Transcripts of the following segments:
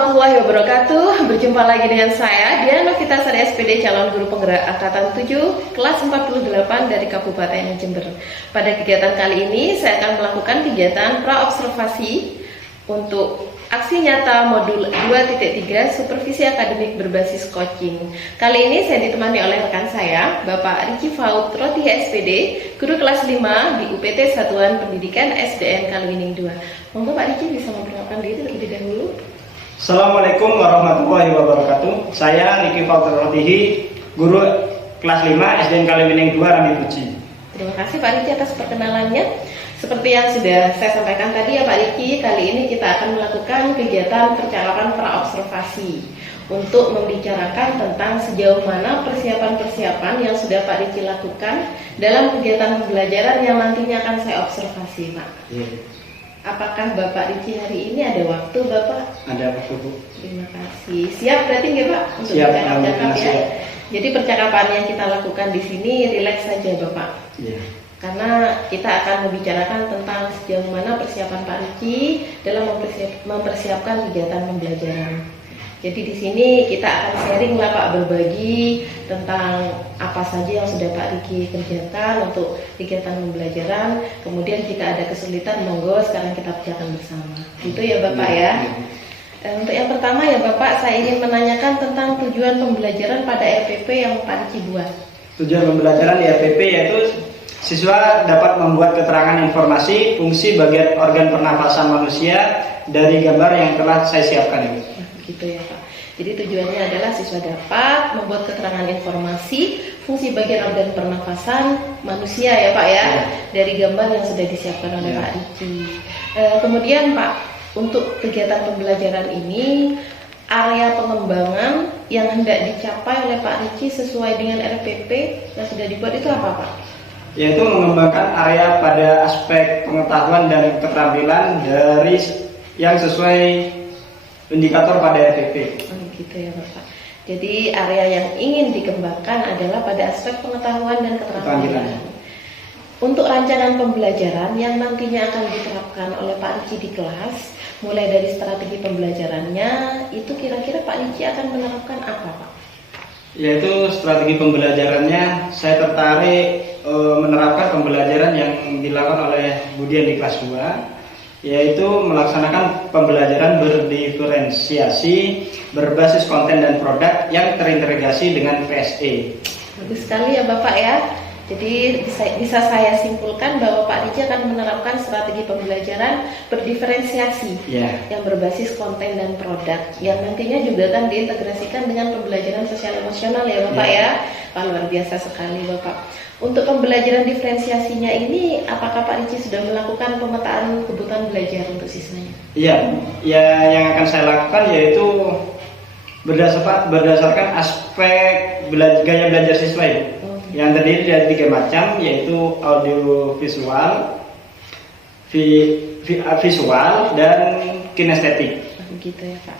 warahmatullahi wabarakatuh. Berjumpa lagi dengan saya Diana Novitasari SPD, calon guru penggerak angkatan 7 kelas 48 dari Kabupaten Jember. Pada kegiatan kali ini saya akan melakukan kegiatan pra-observasi untuk aksi nyata modul 2.3 supervisi akademik berbasis coaching. Kali ini saya ditemani oleh rekan saya, Bapak Riki Faut Roti SPD, guru kelas 5 di UPT Satuan Pendidikan SDN Kaliwining 2. Monggo Pak Riki bisa memperkenalkan diri terlebih dahulu. Assalamualaikum warahmatullahi wabarakatuh. Saya Riki Faut Roti, guru kelas 5 SDN Kaliwining 2 Rambi Puji. Terima kasih Pak Riki atas perkenalannya. Seperti yang sudah saya sampaikan tadi ya Pak Riki, kali ini kita akan melakukan kegiatan percakapan pra-observasi untuk membicarakan tentang sejauh mana persiapan-persiapan yang sudah Pak Riki lakukan dalam kegiatan pembelajaran yang nantinya akan saya observasi, Pak. Apakah Bapak Riki hari ini ada waktu, Bapak? Ada waktu, Bu. Terima kasih. Siap berarti nggak, Pak? Untuk Siap, bercakap-cakap ya. siap. Jadi percakapan yang kita lakukan di sini rileks saja, Bapak. Iya. Karena kita akan membicarakan tentang sejauh mana persiapan Pak Riki dalam mempersiapkan kegiatan pembelajaran. Jadi di sini kita akan sharing lah Pak, berbagi tentang apa saja yang sudah Pak Riki kerjakan untuk kegiatan pembelajaran. Kemudian jika ada kesulitan, monggo sekarang kita bicarakan bersama. Gitu ya Bapak ya. Untuk yang pertama ya Bapak, saya ingin menanyakan tentang tujuan pembelajaran pada RPP yang Pak Riki buat. Tujuan pembelajaran di RPP yaitu siswa dapat membuat keterangan informasi fungsi bagian organ pernafasan manusia dari gambar yang telah saya siapkan ini. Gitu ya Pak. Jadi tujuannya adalah siswa dapat membuat keterangan informasi fungsi bagian organ pernafasan manusia ya Pak ya, dari gambar yang sudah disiapkan oleh Pak Riki. Kemudian Pak, untuk kegiatan pembelajaran ini area pengembangan yang hendak dicapai oleh Pak Riki sesuai dengan RPP yang sudah dibuat itu apa Pak? Yaitu mengembangkan area pada aspek pengetahuan dan keterampilan dari yang sesuai indikator pada RPP. Gitu ya Bapak. Jadi area yang ingin dikembangkan adalah pada aspek pengetahuan dan keterampilan. Untuk rancangan pembelajaran yang nantinya akan diterapkan oleh Pak Riki di kelas, mulai dari strategi pembelajarannya, itu kira-kira Pak Riki akan menerapkan apa Pak? Yaitu strategi pembelajarannya, saya tertarik menerapkan pembelajaran yang dilakukan oleh Budian di kelas 2, yaitu melaksanakan pembelajaran berdiferensiasi berbasis konten dan produk yang terintegrasi dengan PSE. Bagus sekali ya Bapak ya. Jadi bisa saya simpulkan bahwa Pak Riki akan menerapkan strategi pembelajaran berdiferensiasi yang berbasis konten dan produk yang nantinya juga akan diintegrasikan dengan pembelajaran sosial emosional ya Bapak ya. Wah, luar biasa sekali Bapak. Untuk pembelajaran diferensiasinya ini, apakah Pak Riki sudah melakukan pemetaan kebutuhan belajar untuk siswanya? Iya, ya yang akan saya lakukan yaitu berdasarkan aspek gaya belajar siswa ya. Yang terdiri dari 3 macam, yaitu audio visual, visual dan kinestetik. Begitu ya Pak.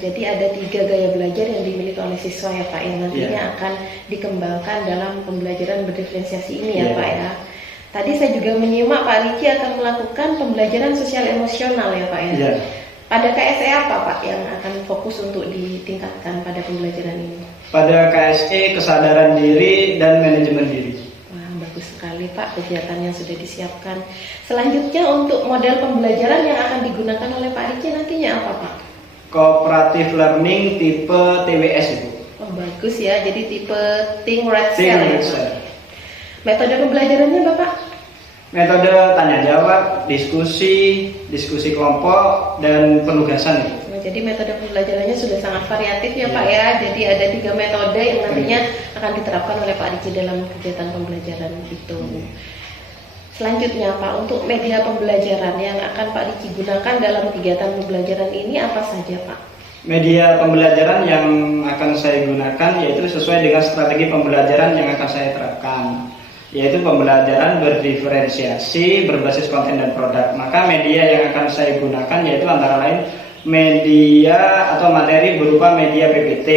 Jadi ada 3 gaya belajar yang dimiliki oleh siswa ya Pak, yang nantinya akan dikembangkan dalam pembelajaran berdiferensiasi ini ya Pak ya. Tadi saya juga menyimak Pak Riki akan melakukan pembelajaran sosial emosional ya Pak ya. Pada KSE apa Pak yang akan fokus untuk ditingkatkan pada pembelajaran ini? Pada KSE kesadaran diri dan manajemen diri. Wah, bagus sekali Pak kegiatan yang sudah disiapkan. Selanjutnya untuk model pembelajaran yang akan digunakan oleh Pak Riki nantinya apa Pak? Cooperative learning tipe TWS itu. Oh bagus ya, jadi tipe Think Red Cell ya Pak. Metode pembelajarannya Bapak? Metode tanya jawab, diskusi kelompok, dan penugasan. Jadi metode pembelajarannya sudah sangat variatif ya Pak ya. Jadi ada 3 metode yang nantinya akan diterapkan oleh Pak Riki dalam kegiatan pembelajaran itu. Selanjutnya Pak, untuk media pembelajaran yang akan Pak Riki gunakan dalam kegiatan pembelajaran ini apa saja Pak? Media pembelajaran yang akan saya gunakan yaitu sesuai dengan strategi pembelajaran yang akan saya terapkan, yaitu pembelajaran berdiferensiasi berbasis konten dan produk. Maka media yang akan saya gunakan yaitu antara lain media atau materi berupa media PPT,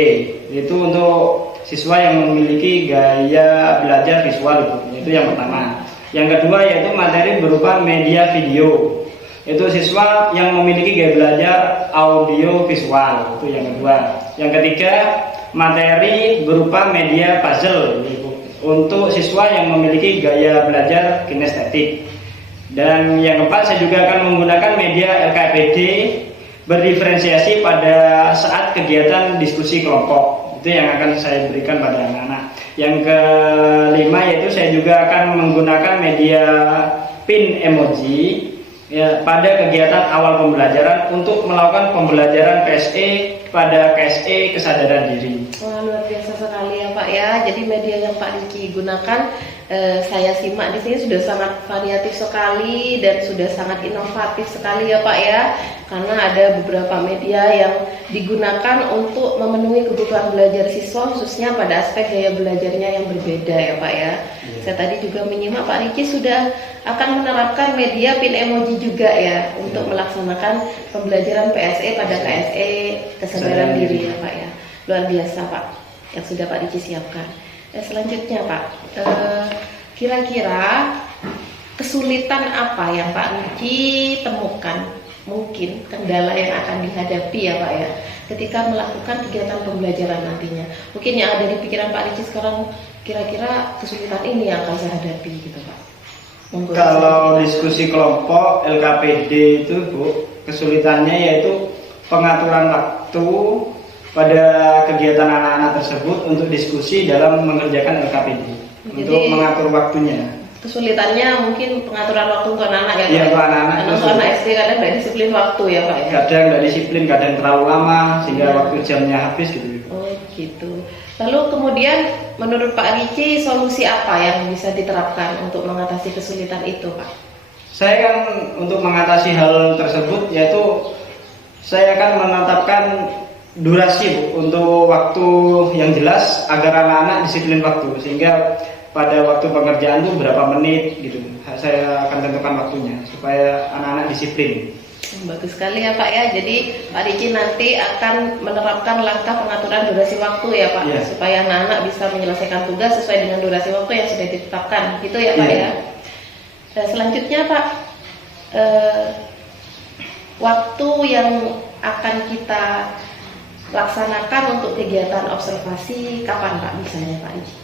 itu untuk siswa yang memiliki gaya belajar visual itu yang pertama. Yang kedua yaitu materi berupa media video Itu siswa yang memiliki gaya belajar audio visual, itu yang kedua. Yang ketiga, materi berupa media puzzle untuk siswa yang memiliki gaya belajar kinestetik. Dan yang keempat, saya juga akan menggunakan media LKPD berdiferensiasi pada saat kegiatan diskusi kelompok. Itu yang akan saya berikan pada anak-anak. Yang kelima, yaitu saya juga akan menggunakan media pin emoji ya, pada kegiatan awal pembelajaran untuk melakukan pembelajaran PSE pada KSE kesadaran diri. Wah, luar biasa sekali ya Pak ya. Jadi media yang Pak Riki gunakan, saya simak di sini sudah sangat variatif sekali dan sudah sangat inovatif sekali ya Pak ya. Karena ada beberapa media yang digunakan untuk memenuhi kebutuhan belajar siswa, khususnya pada aspek gaya belajarnya yang berbeda ya Pak ya. Saya tadi juga menyimak Pak Riki sudah akan menerapkan media pin emoji juga ya untuk melaksanakan pembelajaran PSE pada KSE kesadaran diri ya Pak ya. Luar biasa Pak yang sudah Pak Riki siapkan. Selanjutnya Pak, kira-kira kesulitan apa yang Pak Riki temukan, mungkin kendala yang akan dihadapi ya Pak ya ketika melakukan kegiatan pembelajaran nantinya? Mungkin yang ada di pikiran Pak Riki sekarang, kira-kira kesulitan ini yang akan saya hadapi gitu Pak. Kalau diskusi kelompok LKPD itu Bu, kesulitannya yaitu pengaturan waktu pada kegiatan anak-anak tersebut untuk diskusi dalam mengerjakan LKPD. Jadi, untuk mengatur waktunya. Kesulitannya mungkin pengaturan waktu untuk anak-anak ya Pak? Iya, untuk anak-anak. Karena untuk anak SD kadang nggak disiplin waktu ya Pak ya? Kadang nggak disiplin, kadang terlalu lama sehingga waktu jamnya habis gitu. Oh gitu. Lalu kemudian menurut Pak Riki solusi apa yang bisa diterapkan untuk mengatasi kesulitan itu Pak? Saya kan untuk mengatasi hal tersebut yaitu saya akan menetapkan durasi Bu, untuk waktu yang jelas agar anak-anak disiplin waktu, sehingga pada waktu pengerjaan itu berapa menit gitu. Saya akan tentukan waktunya supaya anak-anak disiplin. Bagus sekali ya Pak ya. Jadi Pak Riki nanti akan menerapkan langkah pengaturan durasi waktu ya Pak, supaya anak-anak bisa menyelesaikan tugas sesuai dengan durasi waktu yang sudah ditetapkan. Gitu ya Pak ya. Selanjutnya Pak, waktu yang akan kita laksanakan untuk kegiatan observasi kapan Pak misalnya Pak Riki?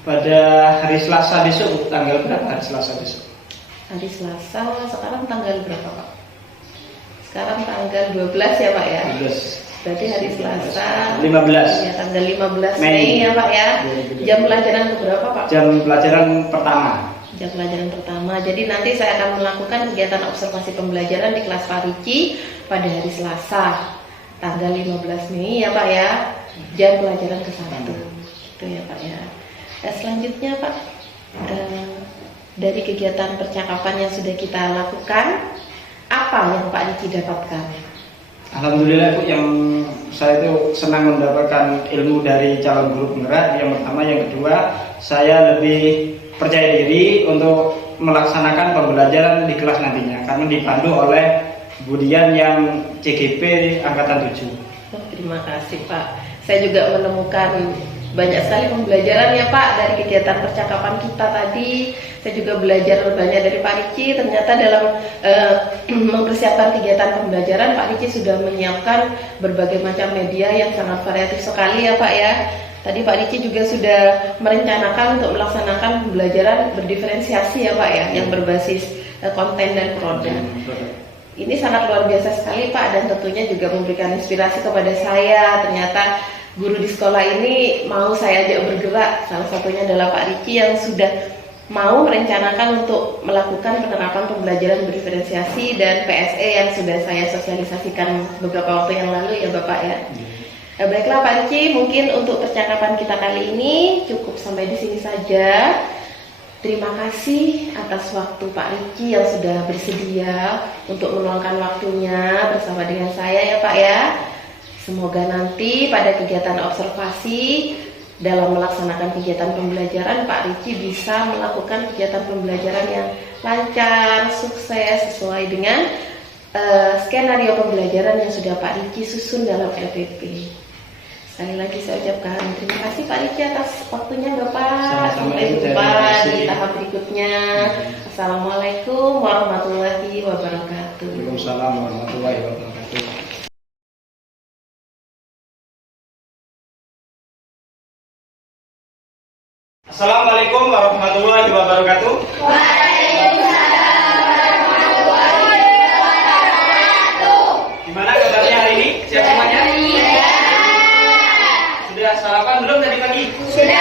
Pada hari Selasa besok, tanggal berapa hari Selasa besok? Hari Selasa, sekarang tanggal berapa Pak? Sekarang tanggal 12 ya Pak ya? 12. Berarti hari Selasa 15. Ya, tanggal 15 Mei ya Pak ya? Jam pelajaran berapa Pak? Jam pelajaran pertama. Jam pelajaran pertama. Jadi nanti saya akan melakukan kegiatan observasi pembelajaran di kelas Pak Riki pada hari Selasa tanggal 15 Mei ya Pak ya? Jam pelajaran ke-1. Itu ya Pak ya. Selanjutnya Pak, dari kegiatan percakapan yang sudah kita lakukan, apa yang Pak Riki dapatkan? Alhamdulillah Bu, yang saya itu senang mendapatkan ilmu dari calon guru penggerak. Yang pertama, yang kedua, saya lebih percaya diri untuk melaksanakan pembelajaran di kelas nantinya karena dipandu oleh Budian yang CGP angkatan 7. Oh, terima kasih Pak. Saya juga menemukan banyak sekali pembelajaran ya Pak dari kegiatan percakapan kita tadi. Saya juga belajar banyak dari Pak Riki. Ternyata dalam mempersiapkan kegiatan pembelajaran, Pak Riki sudah menyiapkan berbagai macam media yang sangat variatif sekali ya Pak ya. Tadi Pak Riki juga sudah merencanakan untuk melaksanakan pembelajaran berdiferensiasi ya Pak ya, yang berbasis konten dan produk. Ini sangat luar biasa sekali Pak, dan tentunya juga memberikan inspirasi kepada saya. Ternyata guru di sekolah ini mau saya ajak bergerak. Salah satunya adalah Pak Riki yang sudah mau merencanakan untuk melakukan penerapan pembelajaran berdiferensiasi dan PSE yang sudah saya sosialisasikan beberapa waktu yang lalu ya Bapak ya. Baiklah Pak Riki, mungkin untuk percakapan kita kali ini cukup sampai di sini saja. Terima kasih atas waktu Pak Riki yang sudah bersedia untuk meluangkan waktunya bersama dengan saya ya Pak ya. Semoga nanti pada kegiatan observasi dalam melaksanakan kegiatan pembelajaran Pak Riki bisa melakukan kegiatan pembelajaran yang lancar, sukses sesuai dengan skenario pembelajaran yang sudah Pak Riki susun dalam LPP. Sekali lagi saya ucapkan terima kasih Pak Riki atas waktunya Bapak. Sampai jumpa di tahap berikutnya. Assalamualaikum warahmatullahi wabarakatuh. Waalaikumsalam warahmatullahi wabarakatuh. Assalamualaikum warahmatullahi wabarakatuh. Gimana kabarnya hari ini? Siap semuanya? Sudah sarapan belum tadi pagi? Sudah.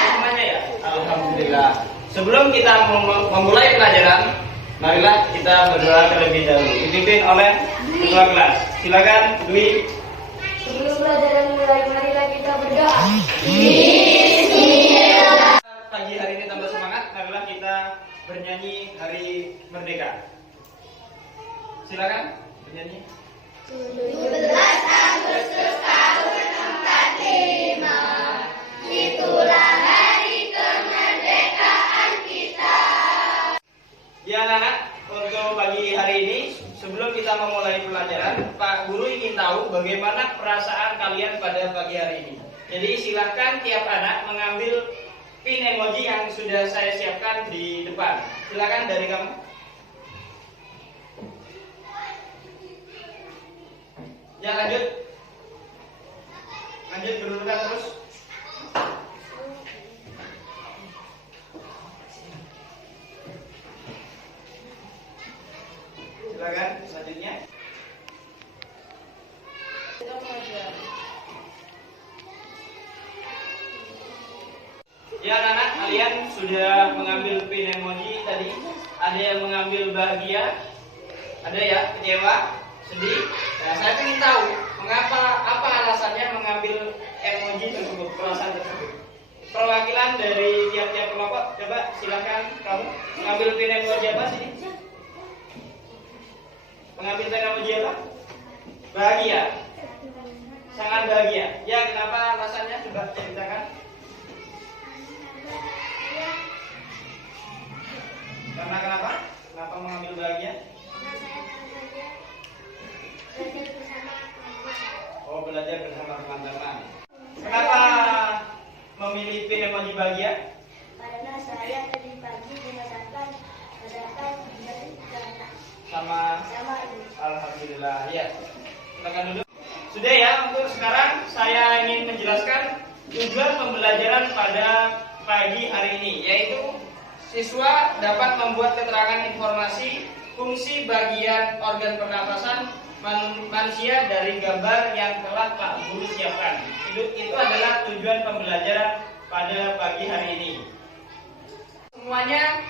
Semuanya ya? Alhamdulillah. Sebelum kita memulai pelajaran, marilah kita berdoa terlebih dahulu. Dipimpin oleh ketua kelas. Silakan, Dwi. Sebelum pelajaran mulai, marilah kita berdoa. Pagi hari ini tambah semangat, marilah kita bernyanyi Hari Merdeka. Silakan bernyanyi. 17 Agustus tahun 45, itulah hari kemerdekaan kita. Ya anak-anak, untuk pagi hari ini sebelum kita memulai pelajaran, Pak Guru ingin tahu bagaimana perasaan kalian pada pagi hari ini. Jadi silahkan tiap anak mengambil pin emoji yang sudah saya siapkan di depan. Silakan dari kamu. Ya lanjut. Lanjut berurutan terus. Silakan selanjutnya. Ya anak-anak, kalian sudah mengambil pin emoji tadi. Ada yang mengambil bahagia, ada ya kecewa, sedih. Nah, saya ingin tahu apa alasannya mengambil emoji tersebut, perasaan tersebut. Perwakilan dari tiap-tiap kelompok, coba silakan kamu mengambil pin emoji apa sih? Mengambil pin emoji apa? Bahagia. Sangat bahagia. Ya, kenapa alasannya? Coba ceritakan. Karena kenapa? Kenapa mengambil bahagia? Oh, belajar bersama teman-teman. Kenapa memilih pin emoji bahagia? Karena saya tadi pagi merasakan Sama ini. Alhamdulillah. Ya. Silakan duduk. Sudah ya, untuk sekarang saya ingin menjelaskan tujuan pembelajaran pada pagi hari ini, yaitu siswa dapat membuat keterangan informasi fungsi bagian organ pernafasan manusia dari gambar yang telah Pak Guru siapkan. Itu adalah tujuan pembelajaran pada pagi hari ini. Semuanya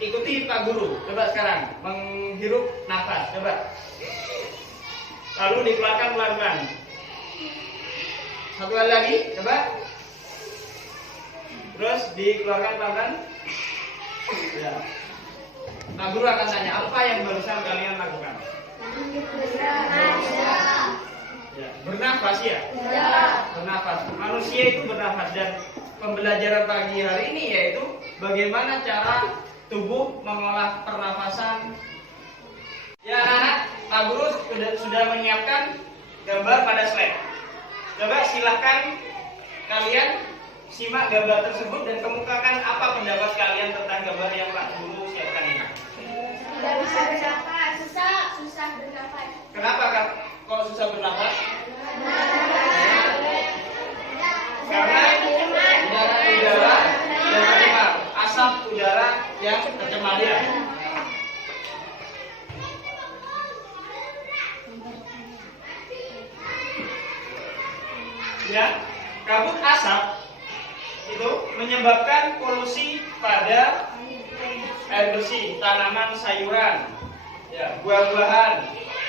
ikuti Pak Guru. Coba sekarang menghirup nafas. Coba. Lalu dikeluarkan pelan-pelan. Satu kali lagi. Coba. Terus dikeluarkan pelan-pelan. Ya. Pak Guru akan tanya apa yang barusan kalian lakukan. Ya, bernafas ya? Bernafas. Manusia itu bernafas, dan pembelajaran pagi hari ini yaitu bagaimana cara tubuh mengolah pernafasan. Ya anak-anak, Pak Guru sudah menyiapkan gambar pada slide. Coba silahkan kalian simak gambar tersebut dan kemukakan apa pendapat kalian tentang gambar yang Pak Guru siapkan ini. Tidak bisa bernafas, susah bernafas. Kenapa Kak? Kok susah bernafas? Karena udara yang tercemar, asap udara yang tercemar ya. Ya, kabut asap itu menyebabkan polusi pada air bersih, tanaman, sayuran, ya, buah-buahan,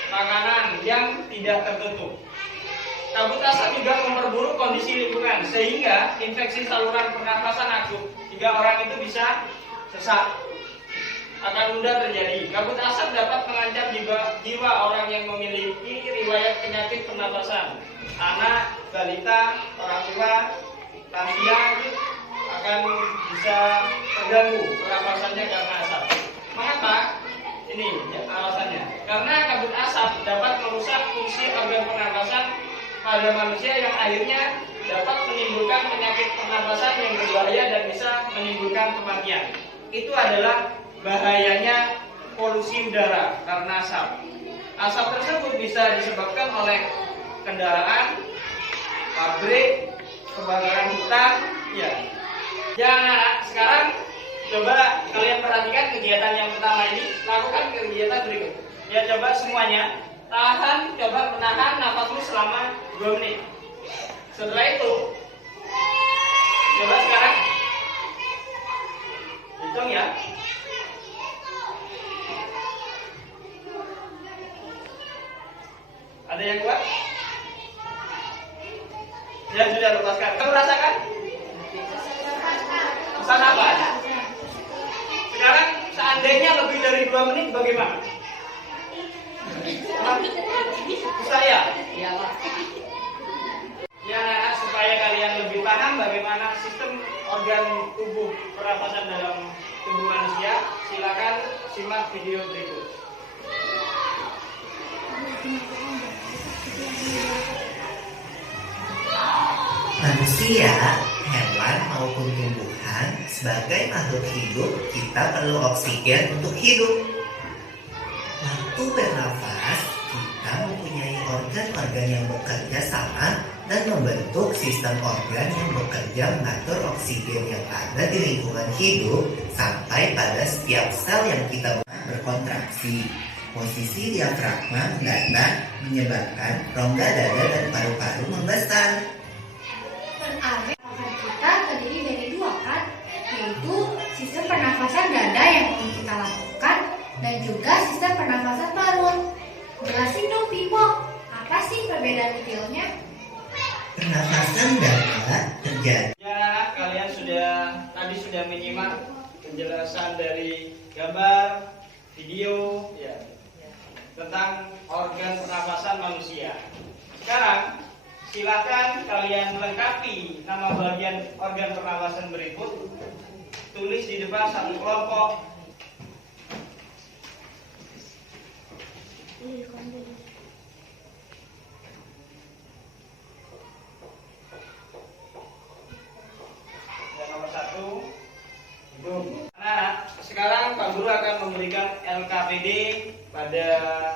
makanan yang tidak tertutup. Kabut asap juga memperburuk kondisi lingkungan sehingga infeksi saluran pernafasan akut jika orang itu bisa sesak akan mudah terjadi. Kabut asap dapat mengancam jiwa orang yang memiliki riwayat penyakit pernafasan. Anak, balita, orang tua, lansia akan bisa terganggu pernafasannya karena asap. Mengapa? Ini alasannya. Karena kabut asap dapat merusak fungsi organ pernafasan pada manusia yang akhirnya dapat menimbulkan penyakit pernafasan yang berbahaya dan bisa menimbulkan kematian. Itu adalah bahayanya polusi udara karena asap. Asap tersebut bisa disebabkan oleh kendaraan, pabrik, kebakaran hutan, ya. Ya, sekarang coba kalian perhatikan kegiatan yang pertama ini. Lakukan kegiatan berikut. Ya, coba semuanya coba menahan nafasmu selama 2 menit. Setelah itu, coba sekarang hitung ya. Ada yang kuat? Ya sudah, lepaskan. Kamu rasakan? Pesan apa? Sekarang seandainya lebih dari 2 menit bagaimana? Saya? Ya, anak-anak, supaya kalian lebih paham bagaimana sistem organ tubuh pernapasan dalam tubuh manusia, silakan simak video berikut. Manusia, hewan maupun tumbuhan, sebagai makhluk hidup, kita perlu oksigen untuk hidup. Waktu bernafas, kita mempunyai organ-organ yang bekerja sama dan membentuk sistem organ yang bekerja mengatur oksigen yang ada di lingkungan hidup sampai pada setiap sel yang kita berkontraksi. Posisi diafragma mendatar menyebabkan rongga dada dan paru-paru membesar. Pernafasan kita terdiri dari 2 kan, yaitu sistem pernafasan dada yang kita lakukan dan juga sistem pernafasan perut. Jelasin dong Bimo, apa sih perbedaan detailnya? Pernafasan dada terjadi. Ya, kalian tadi sudah menyimak penjelasan dari gambar, video, ya, tentang organ pernafasan manusia. Sekarang silakan kalian melengkapi nama bagian organ pernafasan berikut. Tulis di depan satu kelompok. Dan nomor 1 hidung. Nah, sekarang Pak Guru akan memberikan LKPD pada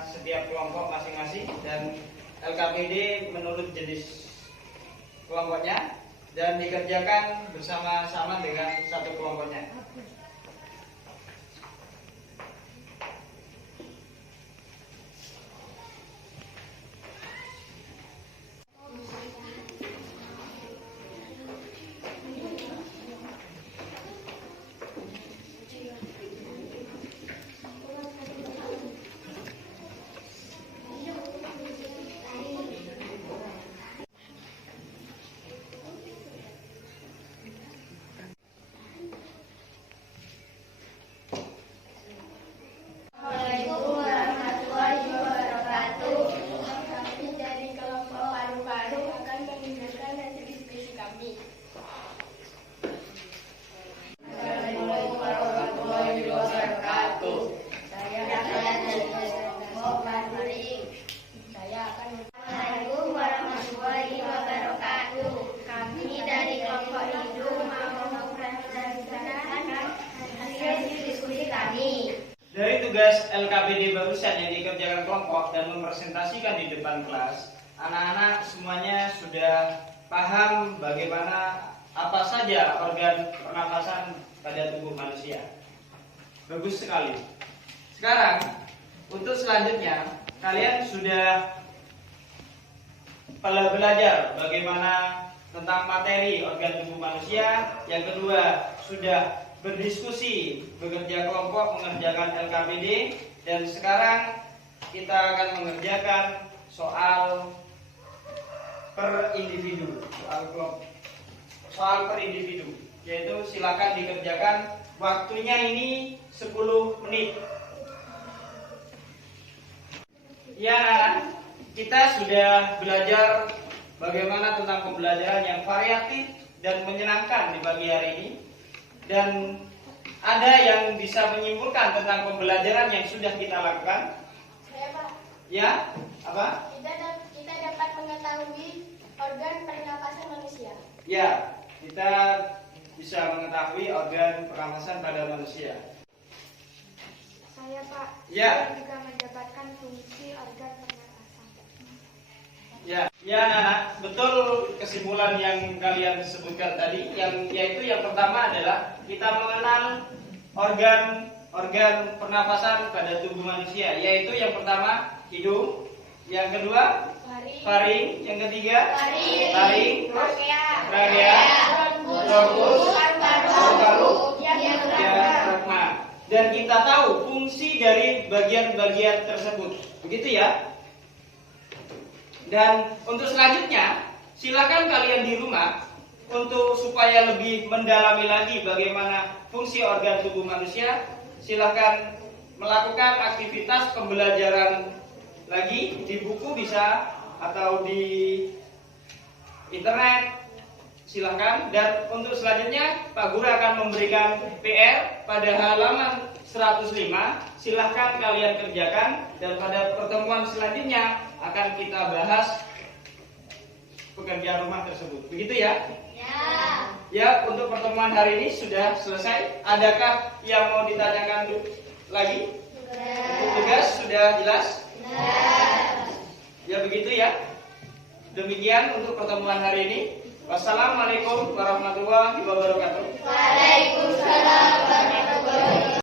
setiap kelompok masing-masing, dan LKPD menurut jenis kelompoknya dan dikerjakan bersama-sama dengan satu kelompoknya. Assalamualaikum warahmatullahi wabarakatuh. Kami dari kelompok paru-paru akan menunjukkan hasil diskusi kami. Assalamualaikum warahmatullahi wabarakatuh. Saya dari kelompok paru-paru. Saya akan. Assalamualaikum warahmatullahi wabarakatuh. Kami dari kelompok hidung mau mempresentasikan hasil diskusi kami. Dari tugas LKPD barusan yang dikerjakan kelompok dan mempresentasikan di depan kelas, anak-anak semuanya sudah paham bagaimana apa saja organ pernafasan pada tubuh manusia. Bagus sekali. Sekarang, untuk selanjutnya, kalian sudah belajar bagaimana tentang materi organ tubuh manusia. Yang kedua, sudah berdiskusi, bekerja kelompok, mengerjakan LKPD, dan sekarang kita akan mengerjakan soal per individu, soal per individu, yaitu silakan dikerjakan. Waktunya ini 10 menit. Ya, anak-anak, kita sudah belajar bagaimana tentang pembelajaran yang variatif dan menyenangkan di pagi hari ini. Dan ada yang bisa menyimpulkan tentang pembelajaran yang sudah kita lakukan? Saya Pak, Ya, apa? kita dapat mengetahui organ pernapasan manusia. Ya, kita bisa mengetahui organ pernapasan pada manusia. Saya Pak, Ya. saya juga mendapatkan fungsi organ pernapasan. Ya, anak-anak, betul kesimpulan yang kalian sebutkan tadi, yaitu yang pertama adalah kita mengenal organ pernafasan pada tubuh manusia, yaitu yang pertama hidung, yang kedua faring, yang ketiga taring, trachea, bronkus, paru-paru, diafragma. Dan kita tahu fungsi dari bagian-bagian tersebut, begitu ya. Dan untuk selanjutnya, silakan kalian di rumah untuk supaya lebih mendalami lagi bagaimana fungsi organ tubuh manusia, silakan melakukan aktivitas pembelajaran lagi di buku bisa atau di internet, silakan. Dan untuk selanjutnya Pak Guru akan memberikan PR pada halaman 105, silahkan kalian kerjakan, dan pada pertemuan selanjutnya akan kita bahas pekerjaan rumah tersebut. Begitu ya? Ya, untuk pertemuan hari ini sudah selesai. Adakah yang mau ditanyakan lagi? Untuk tugas sudah jelas? Ya begitu ya. Demikian untuk pertemuan hari ini. Wassalamualaikum warahmatullahi wabarakatuh. Waalaikumsalam warahmatullahi wabarakatuh.